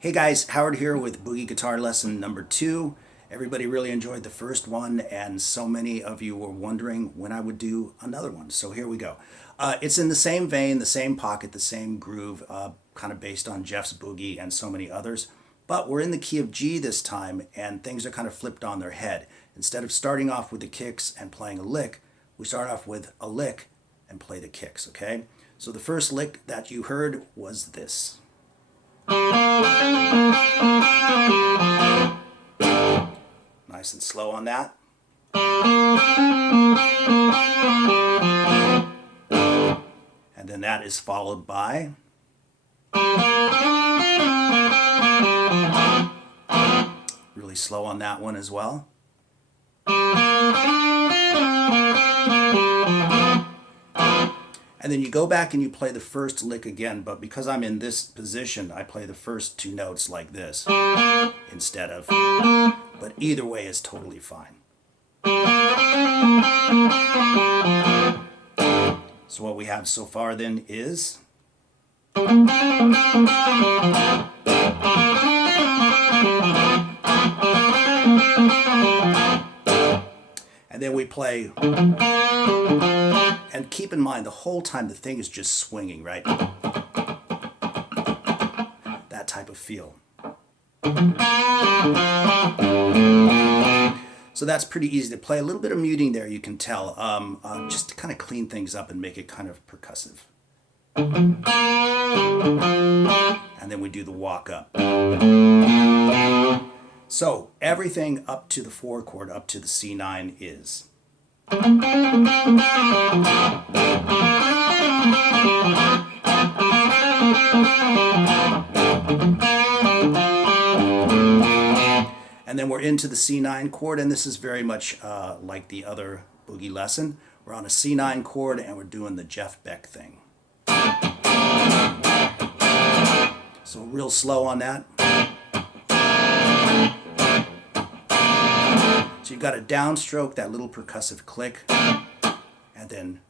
Hey guys, Howard here with Boogie Guitar Lesson number 2. Everybody really enjoyed the first one, and so many of you were wondering when I would do another one. So here we go. It's in the same vein, the same pocket, the same groove, kind of based on Jeff's Boogie and so many others. But we're in the key of G this time, and things are kind of flipped on their head. Instead of starting off with the kicks and playing a lick, we start off with a lick and play the kicks, okay? So the first lick that you heard was this. Nice and slow on that. And then that is followed by really slow on that one as well. And then you go back and you play the first lick again, but because I'm in this position, I play the first two notes like this instead of, but either way is totally fine. So what we have so far then is and then we play, and keep in mind the whole time the thing is just swinging, right? That type of feel. So that's pretty easy to play. A little bit of muting there, you can tell, just to kind of clean things up and make it kind of percussive. And then we do the walk up. So everything up to the 4 chord, up to the C9 is. And then we're into the C9 chord, and this is very much like the other Boogie lesson. We're on a C9 chord and we're doing the Jeff Beck thing. So real slow on that. So you've got a downstroke, that little percussive click, and then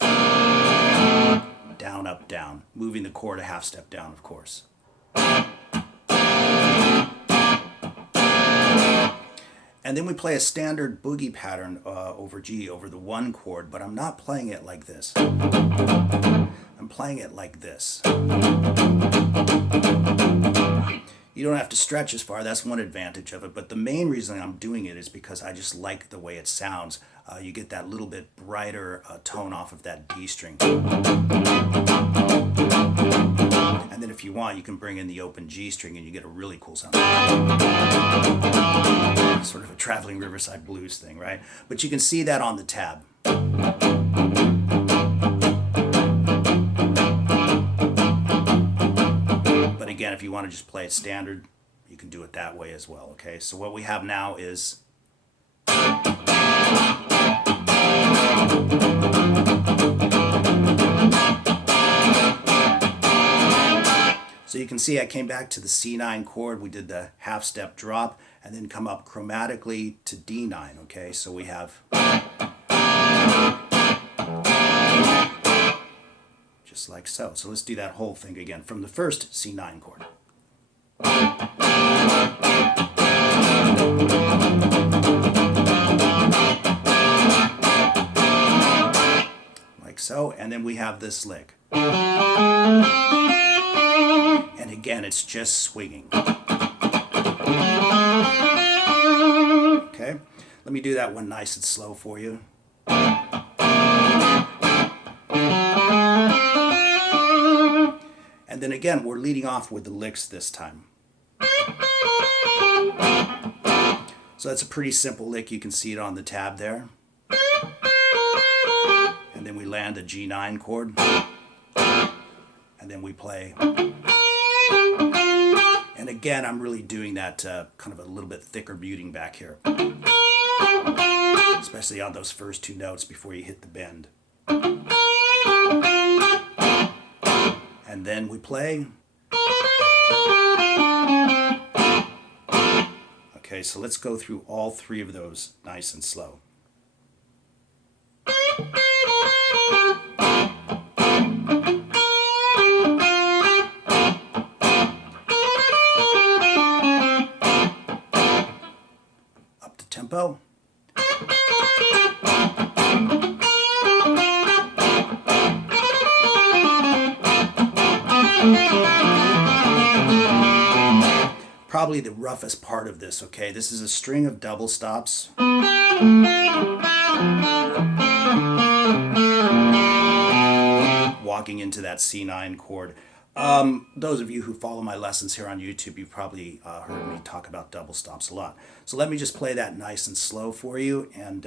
down, up, down, moving the chord a half step down, of course. And then we play a standard Boogie pattern over G, over the 1 chord, but I'm not playing it like this. I'm playing it like this. You don't have to stretch as far, that's one advantage of it, but the main reason I'm doing it is because I just like the way it sounds. You get that little bit brighter tone off of that D string. And then if you want, you can bring in the open G string and you get a really cool sound. Sort of a traveling Riverside Blues thing, right? But you can see that on the tab. Again, if you want to just play it standard, you can do it that way as well, okay? So what we have now is so you can see I came back to the C9 chord, we did the half step drop, and then come up chromatically to D9, okay? So we have just like so. So let's do that whole thing again from the first C9 chord. Like so, and then we have this lick. And again, it's just swinging. Okay, let me do that one nice and slow for you. And then again, we're leading off with the licks this time. So that's a pretty simple lick. You can see it on the tab there. And then we land a G9 chord. And then we play. And again, I'm really doing that kind of a little bit thicker muting back here. Especially on those first two notes before you hit the bend. And then we play. Okay, so let's go through all three of those nice and slow. Up the tempo. Probably the roughest part of this, okay? This is a string of double stops. Walking into that C9 chord. Those of you who follow my lessons here on YouTube, you've probably heard me talk about double stops a lot. So let me just play that nice and slow for you, and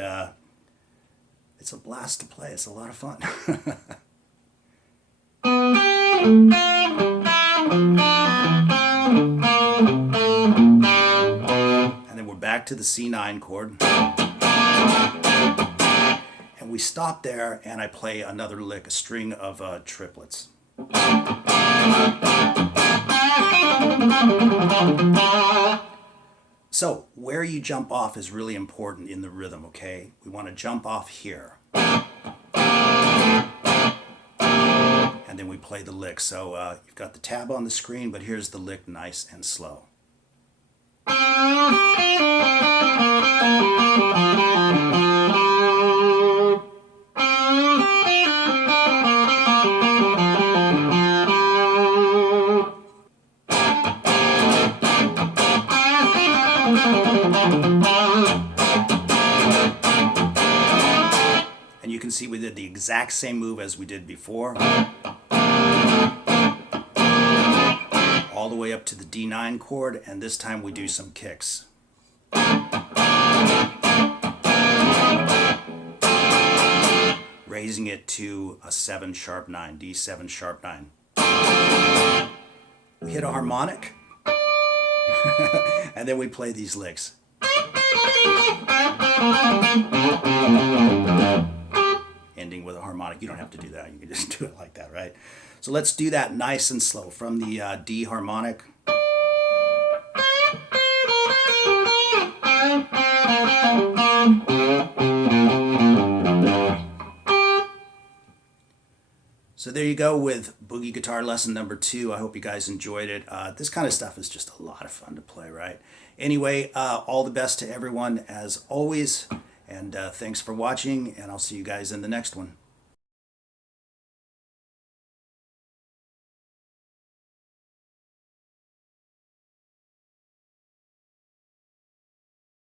it's a blast to play. It's a lot of fun. And then we're back to the C9 chord. And we stop there, and I play another lick, a string of triplets. So where you jump off is really important in the rhythm, okay? We want to jump off here. And then we play the lick. So you've got the tab on the screen, but here's the lick nice and slow. And you can see we did the exact same move as we did before. All the way up to the D9 chord, and this time we do some kicks. Raising it to a 7 sharp 9, D7 sharp 9. We hit a harmonic, and then we play these licks. Ending with a harmonic. You don't have to do that. You can just do it like that, right? So let's do that nice and slow from the D harmonic. So there you go with Boogie Guitar Lesson number 2. I hope you guys enjoyed it. This kind of stuff is just a lot of fun to play, right? Anyway, all the best to everyone as always. And thanks for watching, and I'll see you guys in the next one.